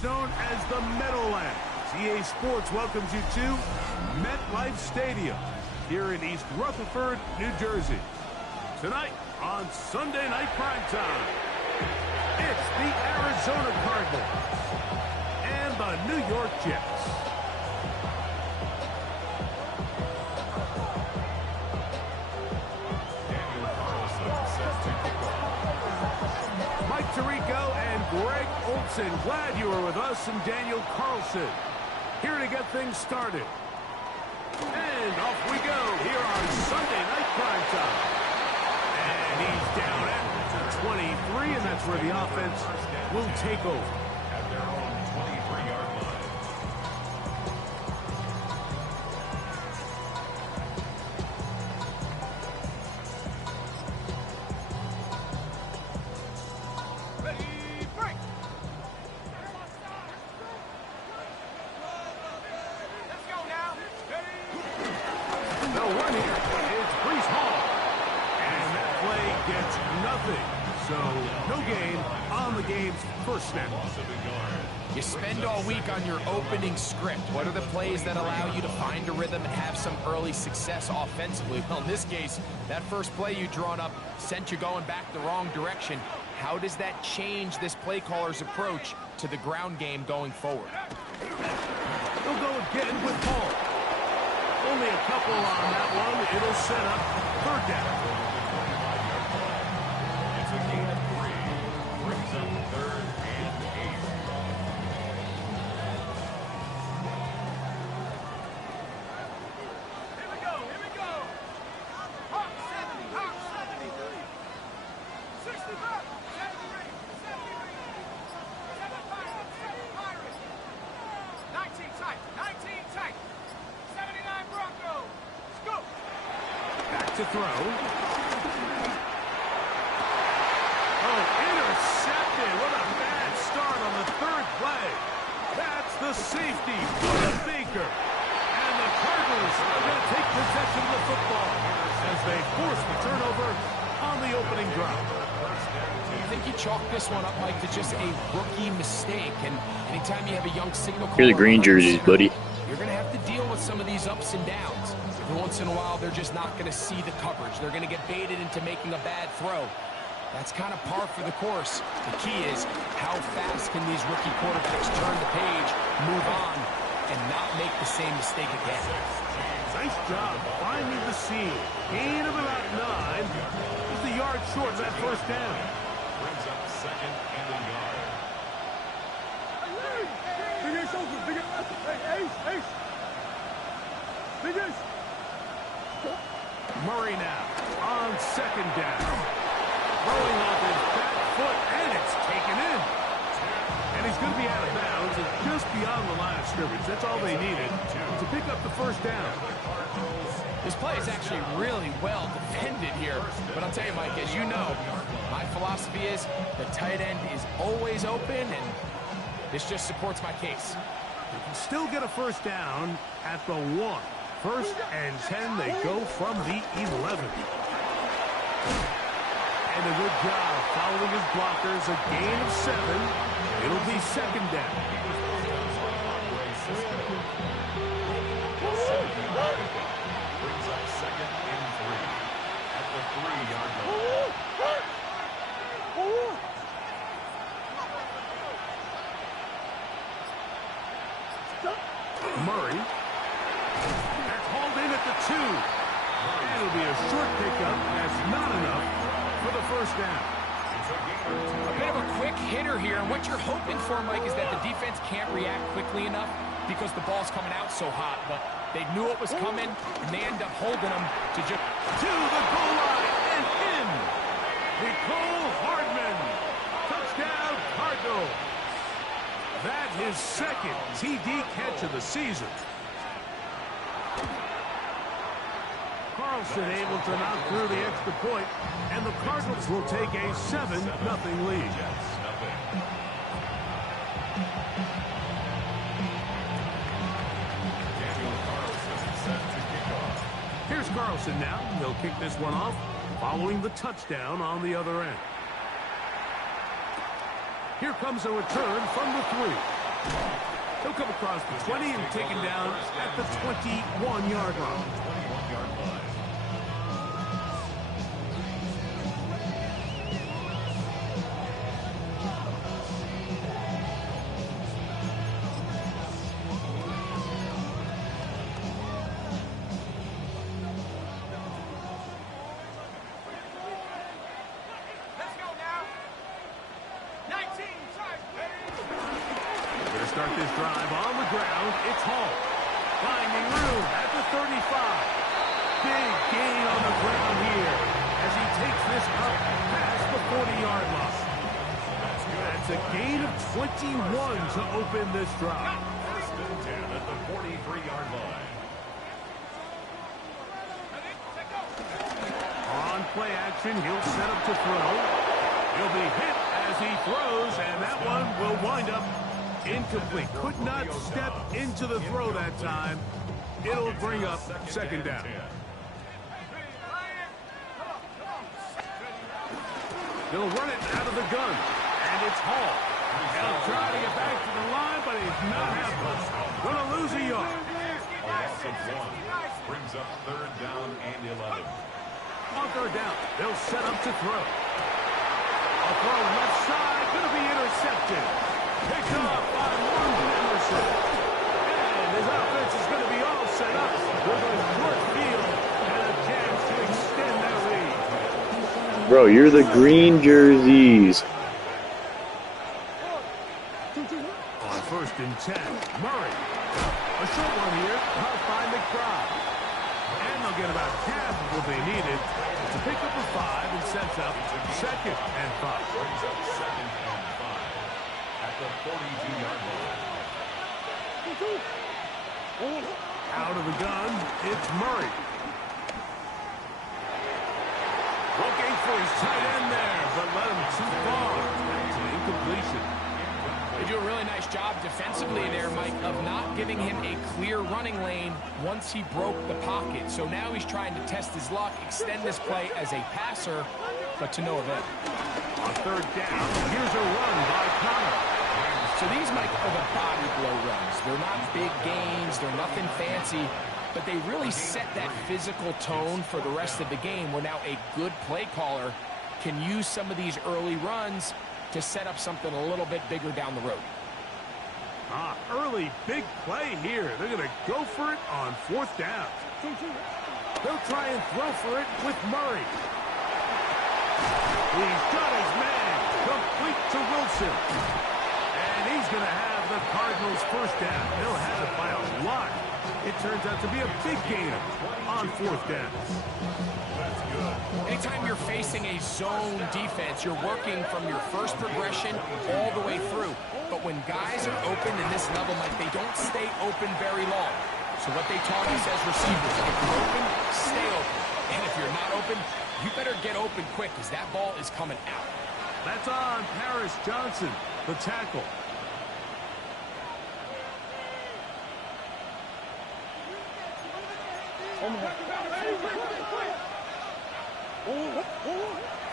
pitch known as the Meadowlands. EA Sports welcomes you to MetLife Stadium here in East Rutherford, New Jersey. Tonight on Sunday Night Primetime, it's the Arizona Cardinals and the New York Jets. Mike Tirico and Greg Olson, glad you were with us, and Daniel Carlson here to get things started. And off we go here on Sunday Night Primetime. And he's down at 23, and that's where the offense will take over. At their own 23-yard line. You spend all week on your opening script. What are the plays that allow you to find a rhythm and have some early success offensively? Well, in this case, that first play you drawn up sent you going back the wrong direction. How does that change this play caller's approach to the ground game going forward? He'll go again with Paul. Only a couple on that one. It'll set up third down. It's a gain of 3. Brings up third and 8. To throw. Oh, intercepted. What a bad start on the third play. That's the safety for the Baker. And the Cardinals are going to take possession of the football as they force the turnover on the opening drive. I think you chalk this one up, Mike, to just a rookie mistake. And anytime you have a young signal caller, you're the green jerseys, buddy. You're going to have to deal with some of these ups and downs. Every once in a while, they're just not going to see the coverage. They're going to get baited into making a bad throw. That's kind of par for the course. The key is how fast can these rookie quarterbacks turn the page, move on, and not make the same mistake again. Nice job finding the seam. Gain of about 9. Just a yard short of that first down. Brings up second and a yard. Murray now on second down. Throwing off his back foot, and it's taken in. And he's going to be out of bounds and just beyond the line of scrimmage. That's all they needed to pick up the first down. This play is actually really well defended here. But I'll tell you, Mike, as you know, my philosophy is the tight end is always open, and this just supports my case. You can still get a first down at the 1. First and 10, they go from the 11. And a good job following his blockers, a gain of 7. It'll be second down. Brings up second and 3 at the 3-yard line. Murray. That's hauled in at the 2. It'll be a short pickup. That's not enough for the first down. A bit of a quick hitter here, and what you're hoping for, Mike, is that the defense can't react quickly enough because the ball's coming out so hot. But they knew it was coming, and they end up holding them to just to the goal line and in. Nicole Hardman. Touchdown, Cardinals. That's his second TD catch of the season. Carlson able to knock through the extra point, and the Cardinals will take a 7-0 lead. Here's Carlson now. He'll kick this one off following the touchdown on the other end. Here comes a return from the 3. He'll come across the 20 and taken down at the 21-yard line. Start this drive on the ground. It's Hall. Finding room at the 35. Big gain on the ground here as he takes this up past the 40-yard line. That's a gain of 21 to open this drive. First and 10 at the 43-yard line. On play action, he'll set up to throw. He'll be hit as he throws, and that one will wind up incomplete. Could not step into the throw that time. It'll bring up second down. They'll run it out of the gun, and it's Hall. He'll try to get back to the line, but he's not happening. Gonna lose a yard. A loss of 1 brings up third down and 11. On third down, they'll set up to throw. A throw left side, gonna be intercepted. Picked up by Marvin Emerson. And his offense is going to be all set up with a short field and a chance to extend that lead. Bro, you're the green jerseys. On first and 10, Murray. A short one here, caught by McBride. And they'll get about half of what they needed to pick up a 5 and sets up second and 5. Brings up second and 5. At the 42-yard line. Out of the gun, it's Murray. Looking for his tight end there, but let him too far. It's an incompletion. They do a really nice job defensively there, Mike, of not giving him a clear running lane once he broke the pocket. So now he's trying to test his luck, extend this play as a passer, but to no avail. On third down, here's a run by Connor. So these, Mike, are the body blow runs. They're not big gains. They're nothing fancy. But they really set that physical tone for the rest of the game where now a good play caller can use some of these early runs to set up something a little bit bigger down the road. Early big play here. They're going to go for it on fourth down. They'll try and throw for it with Murray. He's got his man. Complete to Wilson. And he's going to have the Cardinals first down. They'll have it by a lot. It turns out to be a big gainer on fourth down. That's good. Anytime you're facing a zone defense, you're working from your first progression all the way through. But when guys are open in this level, Mike, they don't stay open very long. So what they taught us as receivers, if you're open, stay open. And if you're not open, you better get open quick because that ball is coming out. That's on Paris Johnson, the tackle.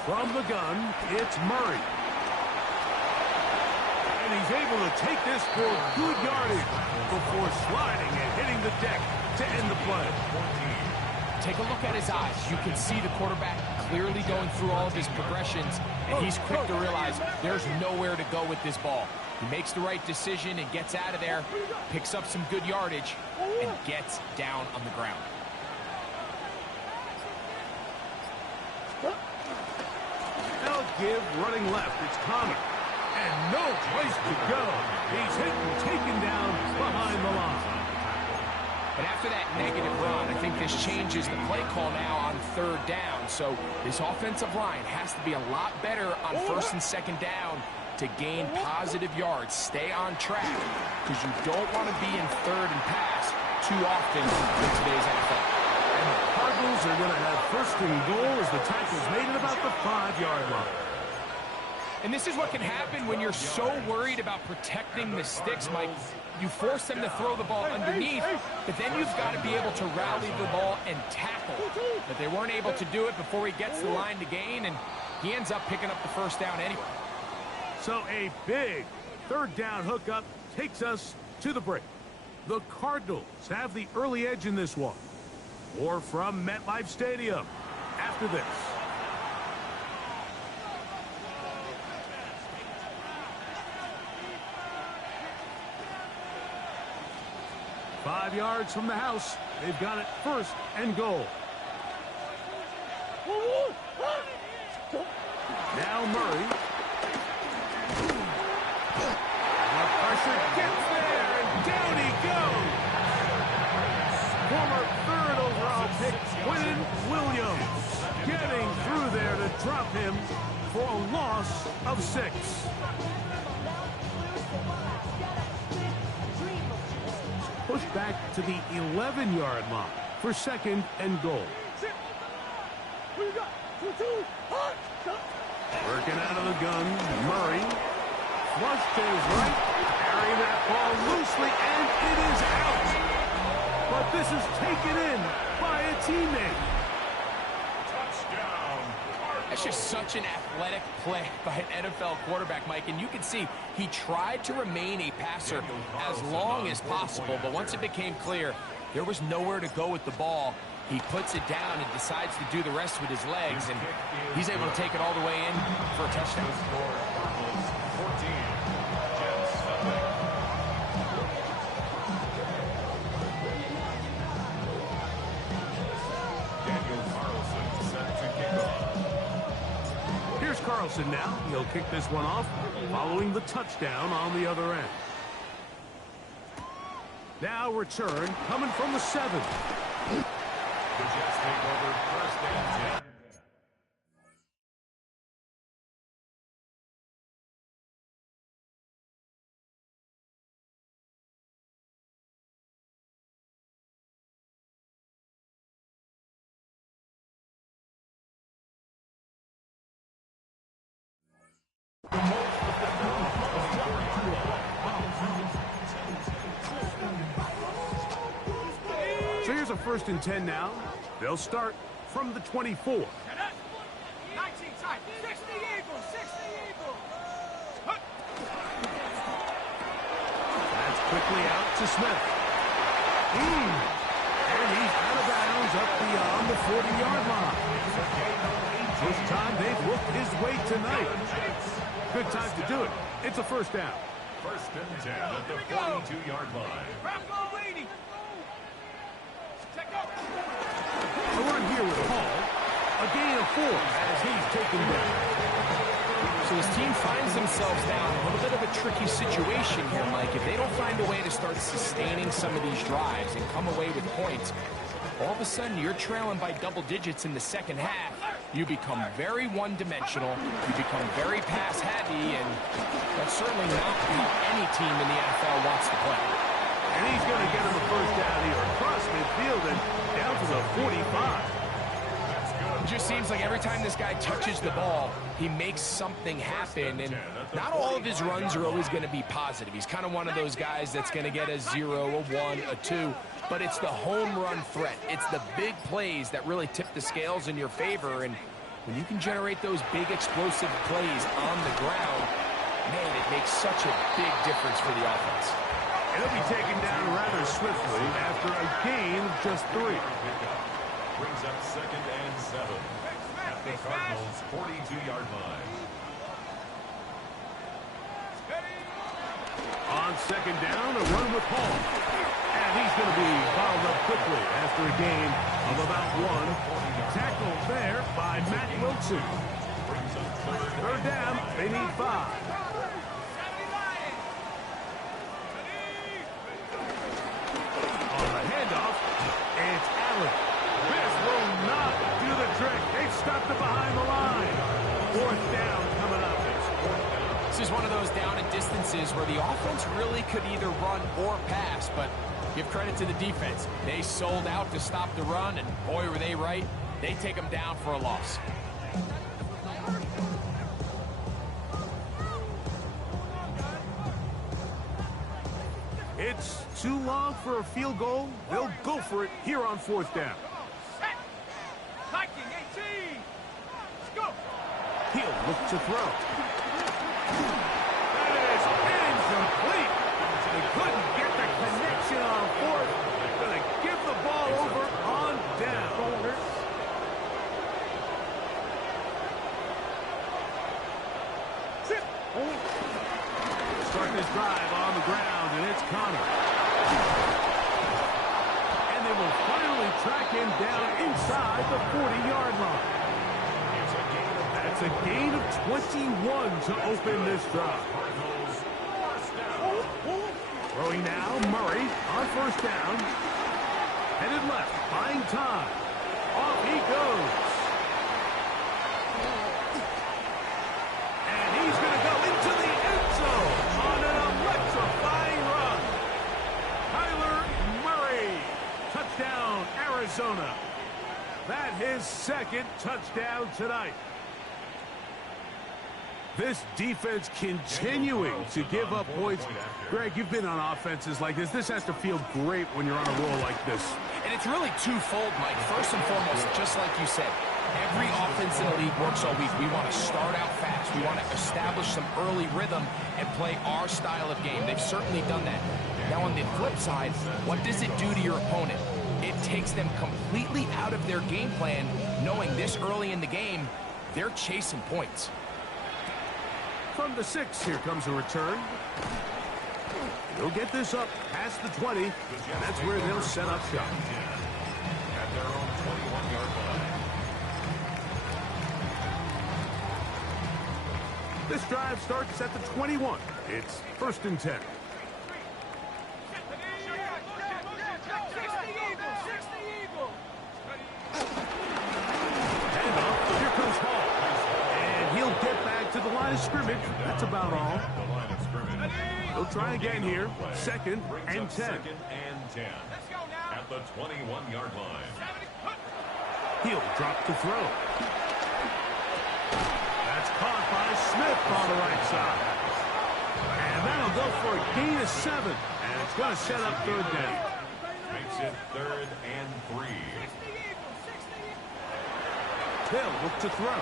From the gun, it's Murray. And he's able to take this for good yardage before sliding and hitting the deck to end the play. Take a look at his eyes. You can see the quarterback clearly going through all of his progressions, and he's quick to realize there's nowhere to go with this ball. He makes the right decision and gets out of there, picks up some good yardage, and gets down on the ground. They'll give running left. It's Connor. And no place to go. He's hit and taken down behind the line. And after that negative run, I think this changes the play call now on third down. So this offensive line has to be a lot better on first and second down to gain positive yards. Stay on track because you don't want to be in third and pass too often in today's NFL. And the Cardinals are going to have first and goal as the tackle's made at about the 5-yard line. And this is what can happen when you're so worried about protecting the sticks, Mike. You force them to throw the ball underneath, but then you've got to be able to rally the ball and tackle. But they weren't able to do it before he gets the line to gain, and he ends up picking up the first down anyway. So a big third down hookup takes us to the break. The Cardinals have the early edge in this one. More from MetLife Stadium after this. Five yards from the house. They've got it first and goal. Now Murray. The pressure gets there, and down he goes. Former third overall pick, Quinn Williams, getting through there to drop him for a loss of 6. Pushed back to the 11-yard line for second and goal. Working out of the gun, Murray flushed to his right, carrying that ball loosely, and it is out. But this is taken in by a teammate. Touchdown. That's just such an athletic play by an NFL quarterback, Mike. And you can see he tried to remain a passer as long as possible. But once it became clear there was nowhere to go with the ball, he puts it down and decides to do the rest with his legs. And he's able to take it all the way in for a touchdown. Here's Carlson now. He'll kick this one off following the touchdown on the other end. Now return coming from the 7. The Jets take over first and 10. So here's a first and 10 now. They'll start from the 24. That's quickly out to Smith. And he's out of bounds up beyond the 40-yard line. First time they've whooped his way tonight. Good time to do it. It's a first down. First and 10 at the 42-yard line. A run here with Hall. A gain of 4 as he's taken down. So his team finds themselves down a little bit of a tricky situation here, Mike. If they don't find a way to start sustaining some of these drives and come away with points, all of a sudden you're trailing by double digits in the second half. You become very one-dimensional. You become very pass-heavy, and that's certainly not how any team in the NFL wants to play. And he's going to get him a first down here across midfield and down to the 45. It just seems like every time this guy touches the ball, he makes something happen, and not all of his runs are always going to be positive. He's kind of one of those guys that's going to get a 0, a 1, a 2, but it's the home run threat. It's the big plays that really tip the scales in your favor, and when you can generate those big explosive plays on the ground, man, it makes such a big difference for the offense. And he'll be taken down rather swiftly after a gain of just 3. Brings up second and 7 at the Cardinals' 42-yard line. On second down, a run with Hall. And he's going to be fouled up quickly after a gain of about 1. Tackled there by Matt Wilson. Third down, they need 5. On the handoff, it's Allen. This will not do the trick. They've stopped it behind the line. Fourth down coming up. This is one of those down and distances where the offense really could either run or pass, but give credit to the defense. They sold out to stop the run, and boy, were they right. They take them down for a loss. It's too long for a field goal. They'll go for it here on fourth down. He'll look to throw. That is incomplete. Start this drive on the ground, and it's Connor. And they will finally track him down inside the 40-yard line. That's a gain of 21 to open this drive. Throwing now, Murray on first down. Headed left, buying time. Off he goes. And he's going to go into the end zone on an electrifying run. Kyler Murray. Touchdown, Arizona. That his second touchdown tonight. This defense continuing to give up points. Greg, you've been on offenses like this. This has to feel great when you're on a roll like this. And it's really twofold, Mike. First and foremost, just like you said, every offense in the league works all week. We want to start out fast. We want to establish some early rhythm and play our style of game. They've certainly done that. Now, on the flip side, what does it do to your opponent? It takes them completely out of their game plan, knowing this early in the game, they're chasing points. From the 6, here comes a return. They'll get this up past the 20, and that's where they'll set up shop. At their own 21-yard line. This drive starts at the 21. It's 1st and 10. Handoff. Here comes Hall. And he'll get back to the line of scrimmage. That's about all. He'll try again here. 2nd and 10. 2nd and 10. At the 21-yard line. He'll drop to throw. That's caught by Smith on the right side. And that'll go for a gain of 7. And it's going to set up 3rd down. Makes it 3rd and 3. They'll look to throw.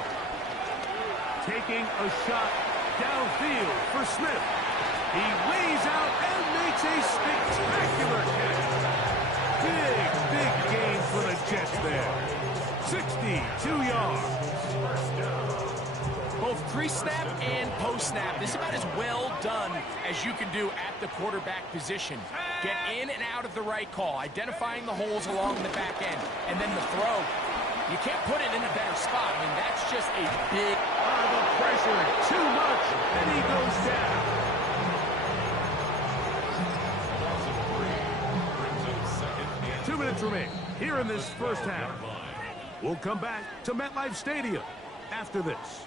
Taking a shot downfield for Smith. He lays out and makes a spectacular catch. Big gain for the Jets there. 62 yards. Both pre-snap and post-snap, this is about as well done as you can do at the quarterback position. Get in and out of the right call, identifying the holes along the back end, and then the throw. You can't put it in a better spot. I mean, that's just a big... The pressure, too much, and he goes down. Loss of 3 brings up 2nd and 2 minutes remain here in this first half. We'll come back to MetLife Stadium after this.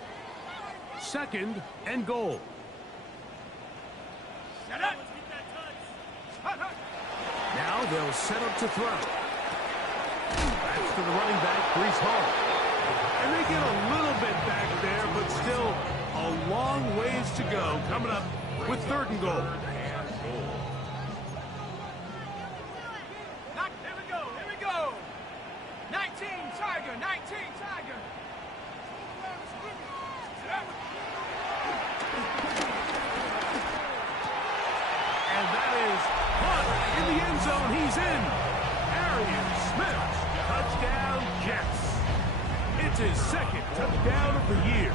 2nd and goal. Now they'll set up to throw. That's to the running back, Breece Hall. And they get a little bit back there, but still a long ways to go. Coming up with 3rd and goal. Here we go. 19 Tiger. And that is caught in the end zone. He's in. Arian Smith. Touchdown, Jets. It's his 2nd touchdown of the year.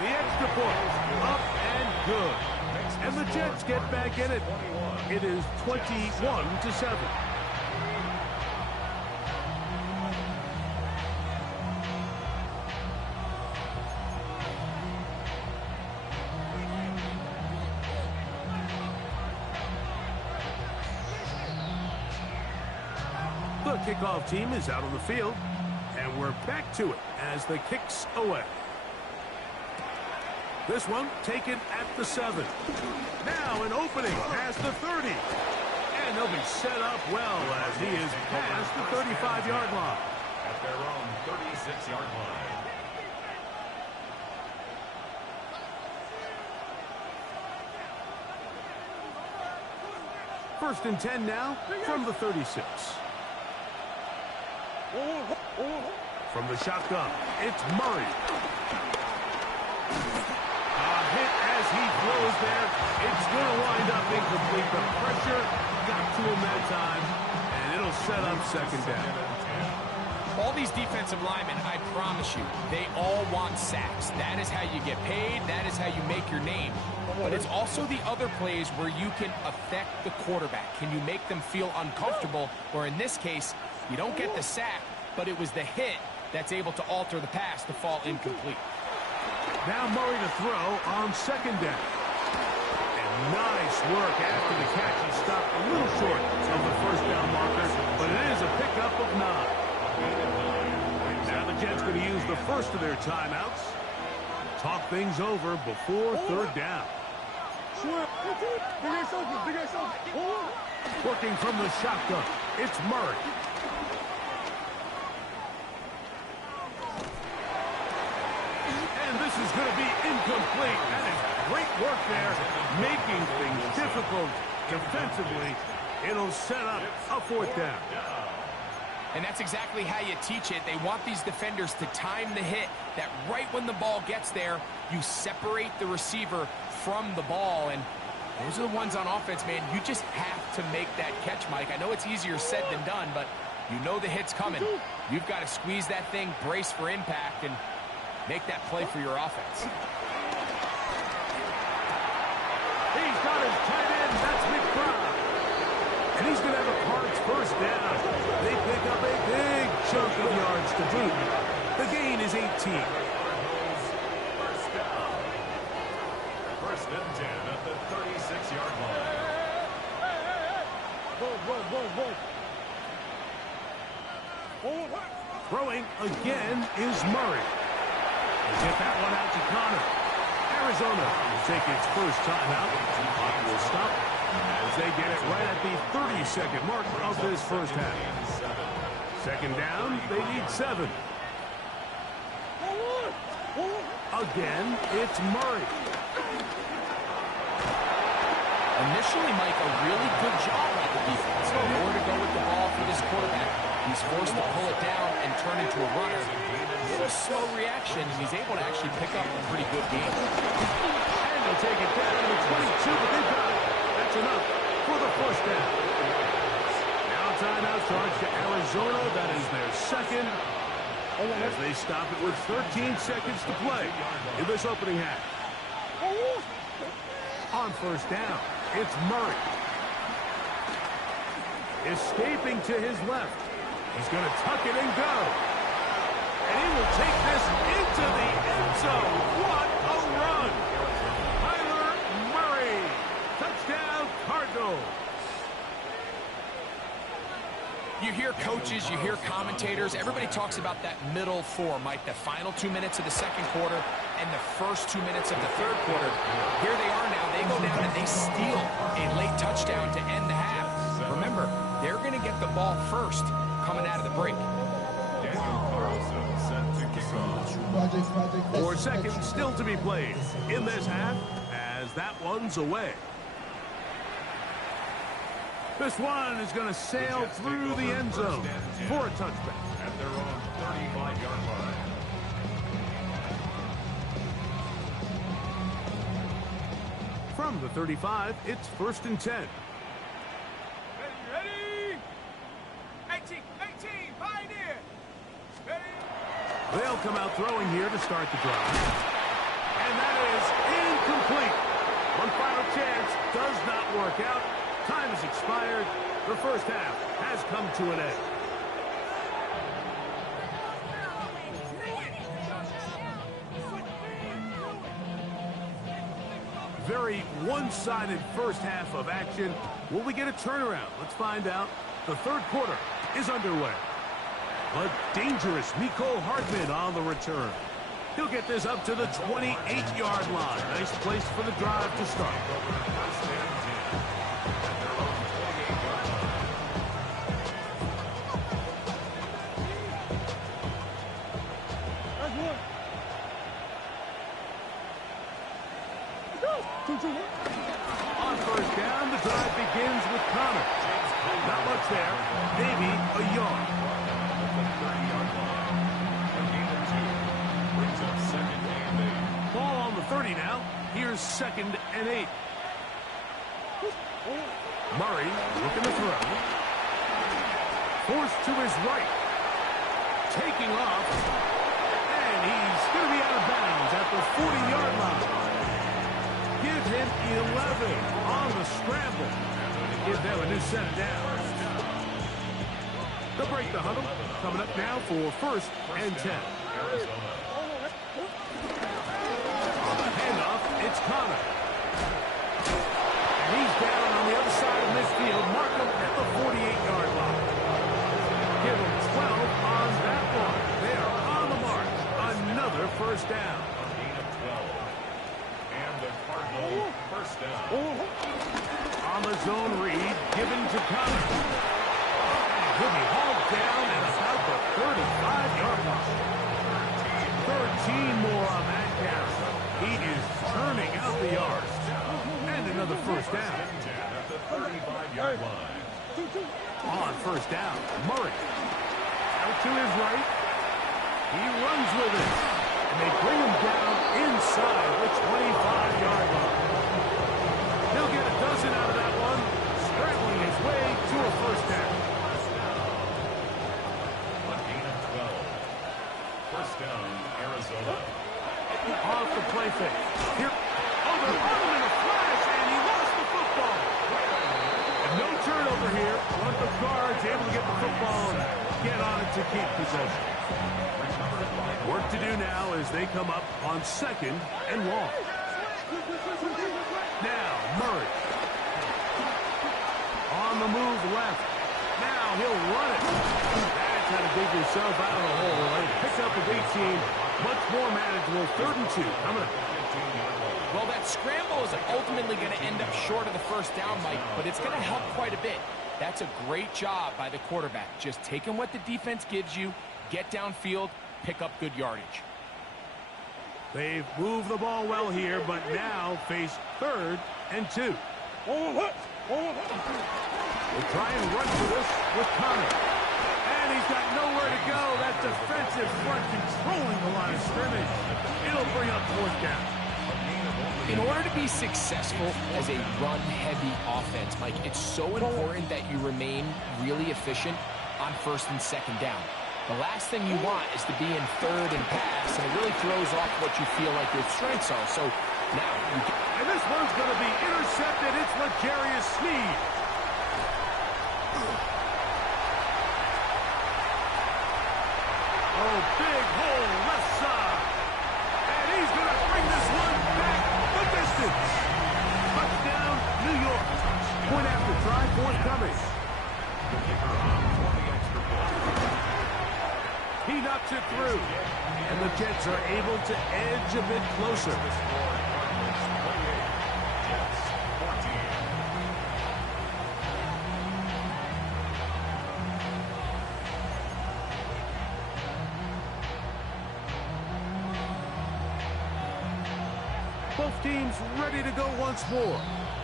The extra point, up and good. And the Jets get back in it. It is 21-7. The kickoff team is out on the field, and we're back to it as the kicks away. This one taken at the 7. Now an opening past the 30. And he'll be set up well as he is past the 35-yard line. At their own 36-yard line. First and 10 now from the 36. From the shotgun, it's Murray. A hit as he throws there. It's going to wind up incomplete. The pressure got to him that time, and it'll set up 2nd down. All these defensive linemen, I promise you, they all want sacks. That is how you get paid. That is how you make your name. But it's also the other plays where you can affect the quarterback. Can you make them feel uncomfortable? Or in this case, you don't get the sack, but it was the hit that's able to alter the pass to fall incomplete. Now Murray to throw on second down. And nice work after the catch. He stopped a little short of the first down marker, but it is a pickup of 9. Now the Jets going to use the first of their timeouts. Talk things over before third down. Working from the shotgun, it's Murray. And this is going to be incomplete. That is great work there, making things difficult defensively. It'll set up a fourth down. And that's exactly how you teach it. They want these defenders to time the hit, that right when the ball gets there, you separate the receiver from the ball. And those are the ones on offense, man. You just have to make that catch, Mike. I know it's easier said than done, but you know the hit's coming. You've got to squeeze that thing, brace for impact, and make that play for your offense. He's got his tight end. That's McBride. And he's going to have a Cards first down. They pick up a big chunk of yards to boot. The gain is 18. First down. First and 10 at the 36-yard line. Throwing again is Murray. He'll get that one out to Connor. Arizona will take its first timeout. Clock will stop as they get it right at the 30-second mark of this first half. Second down, they need 7. Again, it's Murray. Initially, Mike, a really good job by the defense. More to go with the ball for this quarterback. He's forced to pull it down and turn into a runner. A little slow reaction, and he's able to actually pick up a pretty good game. And they'll take it down to the 22, but they've got it. That's enough for the first down. Now timeout charge to Arizona. That is their second. As they stop it with 13 seconds to play in this opening half. On first down, it's Murray. Escaping to his left. He's going to tuck it and go. And he will take this into the end zone. What a run! Kyler Murray. Touchdown, Cardinals. You hear coaches, you hear commentators, everybody talks about that middle four, Mike, the final 2 minutes of the second quarter and the first 2 minutes of the third quarter. Here they are now. They go down and they steal a late touchdown to end the half. Remember, they're going to get the ball first coming out of the break. Daniel Carlson set to kick off. 4 seconds still to be played in this half as that one's away. This one is going to sail through the end zone for a touchback. At their own 35-yard line. From the 35, it's first and 10. Ready? 18, Pioneer. Ready? They'll come out throwing here to start the drive. And that is incomplete. One final chance does not work out. Time has expired. The first half has come to an end. Very one-sided first half of action. Will we get a turnaround? Let's find out. The third quarter is underway. But dangerous Mecole Hardman on the return. He'll get this up to the 28-yard line. Nice place for the drive to start. On first down, the drive begins with Connor. Not much there. Maybe a yard. Ball on the 30 now. Here's second and 8. Murray looking to throw. Forced to his right. taking off. And he's going to be out of bounds at the 40-yard line. Give him 11 on the scramble. Give them a new set of downs. They'll break the huddle. Coming up now for 1st and 10. On the handoff, it's Connor. And he's down on the other side of midfield. Mark him at the 48-yard line. Give him 12 on that one. They are on the march. Another 1st down. And the Cardinals 1st down. On the zone read, given to Connor. He'll be hauled down at about the 35-yard line. 13 more on that carry. He is turning out the yards. And another 1st down. At the 35-yard line. On 1st down, Murray. Out to his right. He runs with it. And they bring him down inside the 25-yard line. He'll get a dozen out of that one, scrambling his way to a 1st down. A gain of 12. 1st down, Arizona. Off the play fake. Here. Oh, they're on him in a flash, and he lost the football. And no turnover here. But the Cards able to get the football and get on it to keep possession. Work to do now as they come up on 2nd and long. Now, Murray. On the move left. Now he'll run it. That's how to dig yourself out of the hole. Right? Pick up of 18. Much more manageable. 3rd and 2 coming up. Well, that scramble is ultimately going to end up short of the 1st down, Mike, but it's going to help quite a bit. That's a great job by the quarterback. Just taking what the defense gives you, get downfield, pick up good yardage. They've moved the ball well here, but now face 3rd and 2. We'll try and run for this with Connor. And he's got nowhere to go. That defensive front controlling the line of scrimmage. It'll bring up 4th down. In order to be successful as a run-heavy offense, Mike, it's so important that you remain really efficient on 1st and 2nd down. The last thing you want is to be in 3rd and pass, and it really throws off what you feel like your strengths are. So now you get... And this one's going to be intercepted. It's L'Jarius Sneed. Oh, big hole left side. And he's going to bring this one back the distance. Touchdown, New York. Point after try, forthcoming. He knocks it through. And the Jets are able to edge a bit closer. Both teams ready to go once more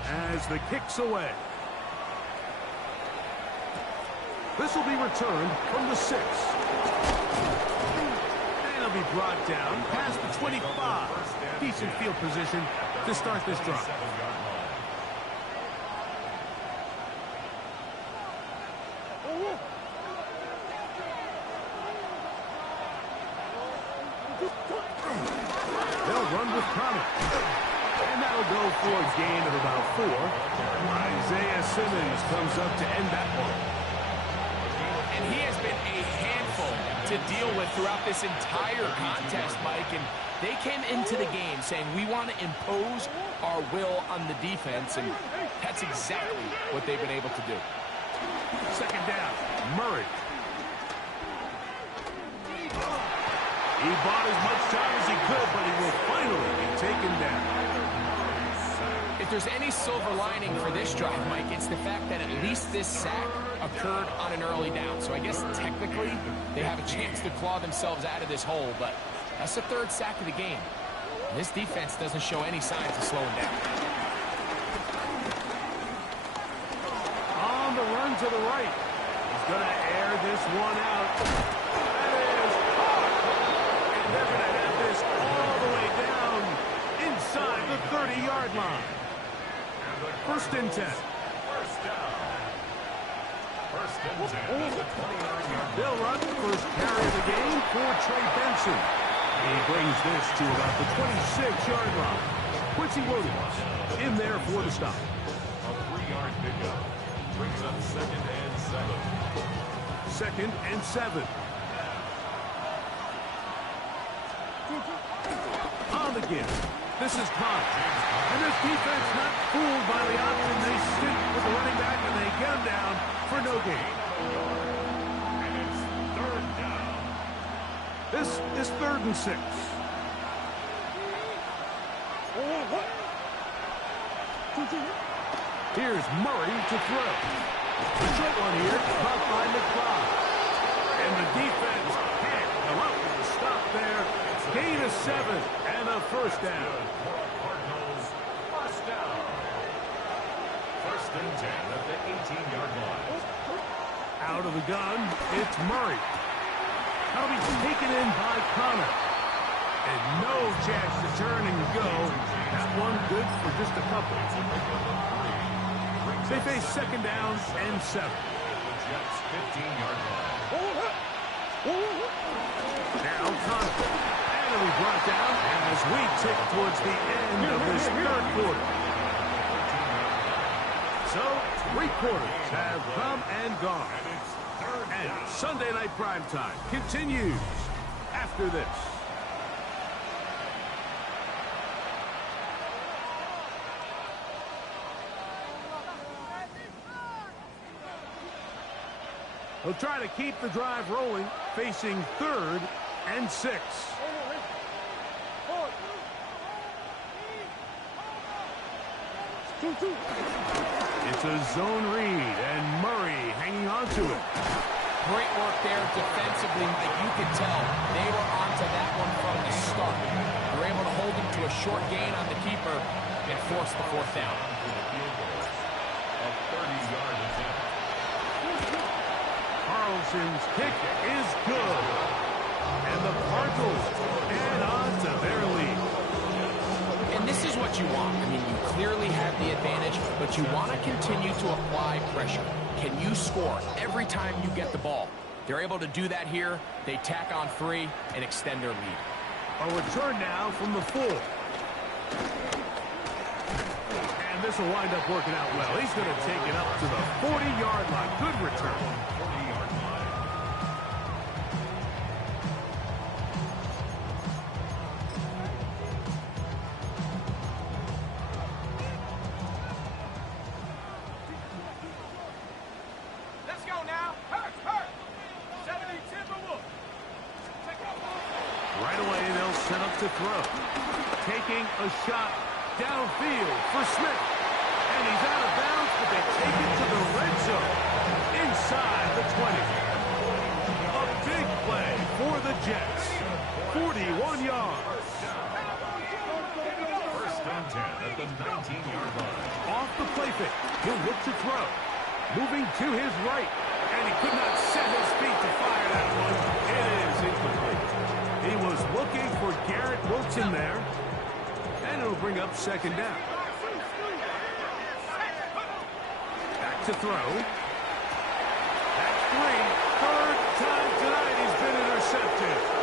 as the kick's away. This will be returned from the 6. And it'll be brought down past the 25. Decent field position to start this drive. They'll run with Connor. And that'll go for a gain of about 4. Isaiah Simmons comes up to end that one. And he has been a handful to deal with throughout this entire contest, Mike. And they came into the game saying, we want to impose our will on the defense. And that's exactly what they've been able to do. 2nd down, Murray. He bought as much time as he could, but he will finally be taken down. If there's any silver lining for this drive, Mike, it's the fact that at least this sack occurred on an early down. So I guess technically they have a chance to claw themselves out of this hole, but that's the 3rd sack of the game. And this defense doesn't show any signs of slowing down. On the run to the right. He's going to air this one out. That is caught. And they're going to have this all the way down inside the 30-yard line. 1st and 10. First and 10 at the 20-yard line. They'll run the first carry of the game for Trey Benson. He brings this to about the 26-yard line. Quincy Williams in there for the stop. A 3-yard pickup brings up second and 7. Second and 7. On again. This is Connor. And this defense not fooled by the option. They stick with the running back and they get him down for no gain. And it's third down. This is 3rd and 6. Here's Murray to throw. The short one here, caught by McBride. And the defense can't come up with a stop there. Gain of 7 and a first down. Cardinals, first down. First and 10 at the 18-yard line. Out of the gun, it's Murray. That'll be taken in by Connor. And no chance to turn and go. That one good for just a couple. They face second down and 7. The Jets' 15-yard line. Now Connor. And it'll be brought down as we tick towards the end of this 3rd quarter. So, 3 quarters have come and gone. And Sunday Night Primetime continues after this. They'll try to keep the drive rolling, facing 3rd and 6. It's a zone read, and Murray hanging on to it. Great work there defensively, Mike. You could tell they were onto that one from the start. They were able to hold him to a short gain on the keeper and force the 4th down. A 30-yard attempt. Carlson's kick is good. And the Cardinals add on to their lead. And this is what you want. I mean, you clearly have the advantage, but you want to continue to apply pressure. Can you score every time you get the ball? They're able to do that here. They tack on 3 and extend their lead. A return now from the 4. And this will wind up working out well. He's going to take it up to the 40-yard line. Good return. 40-yard line. Let's go now. Hurt, hurt. 70 Timberwolves. Right away, they'll set up to throw. Taking a shot downfield for Smith. And he's out of bounds, but they take it to the red zone. Inside the 20. A big play for the Jets. 41 yards. First and 10 at the 19-yard line. Off the play fake. He'll look to throw. Moving to his right. And he could not set his feet to fire that one. It is incomplete. He was looking for Garrett Wilson there. And it'll bring up second down. Back to throw. That's 3. 3rd time tonight he's been intercepted.